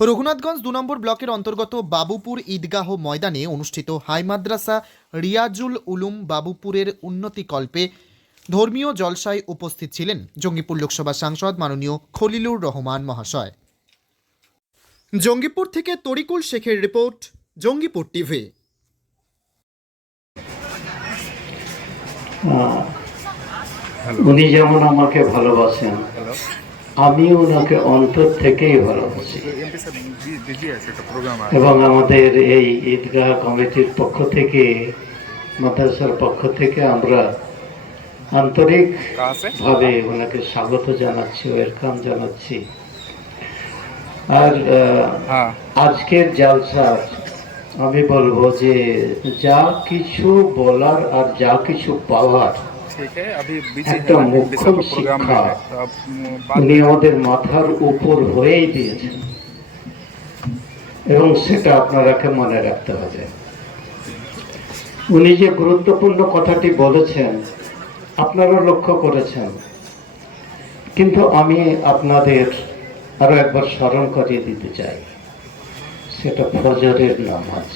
রঘুনাথগঞ্জ দু নম্বর ব্লকের অন্তর্গত বাবুপুর ঈদগাহ ময়দানে অনুষ্ঠিত হাই মাদ্রাসা রিয়াজুল উলুম বাবুপুরের উন্নতিকল্পে ধর্মীয় জলসায় উপস্থিত ছিলেন জঙ্গিপুর লোকসভা সাংসদ মাননীয় খলিলুর রহমান মহাশয়। জঙ্গিপুর থেকে তরিকুল শেখের রিপোর্ট জঙ্গিপুর টিভি। উনি যেমন আমাকে ভালোবাসেন আমি ওনাকে অন্তর থেকেই ভালোবাসি। এবং আমাদের এই ঈদগাহ কমিটির পক্ষ থেকে মাদ্রাসার পক্ষ থেকে আমরা আন্তরিক ভাবে ওনাকে স্বাগত জানাচ্ছি ওয়েলকাম জানাচ্ছি। আর হ্যাঁ। আজকের জালসা আমি বলব যে যা কিছু বলার আর যা কিছু পাওয়ার ठीक है अभी बिजी একটা है মোক্ষম प्रोग्राम में শিক্ষা है तो अब म, बात উনি আমাদের মাথার উপর হয়েই দিয়েছেন এবং সেটা আপনারাকে মনে রাখতে হবে উনি যে গুরুত্বপূর্ণ কথাটি বলেছেন আপনারা লক্ষ্য করেছেন কিন্তু আমি আপনাদের আরো একবার স্মরণ করিয়ে দিতে চাই সেটা ফজরের নামাজ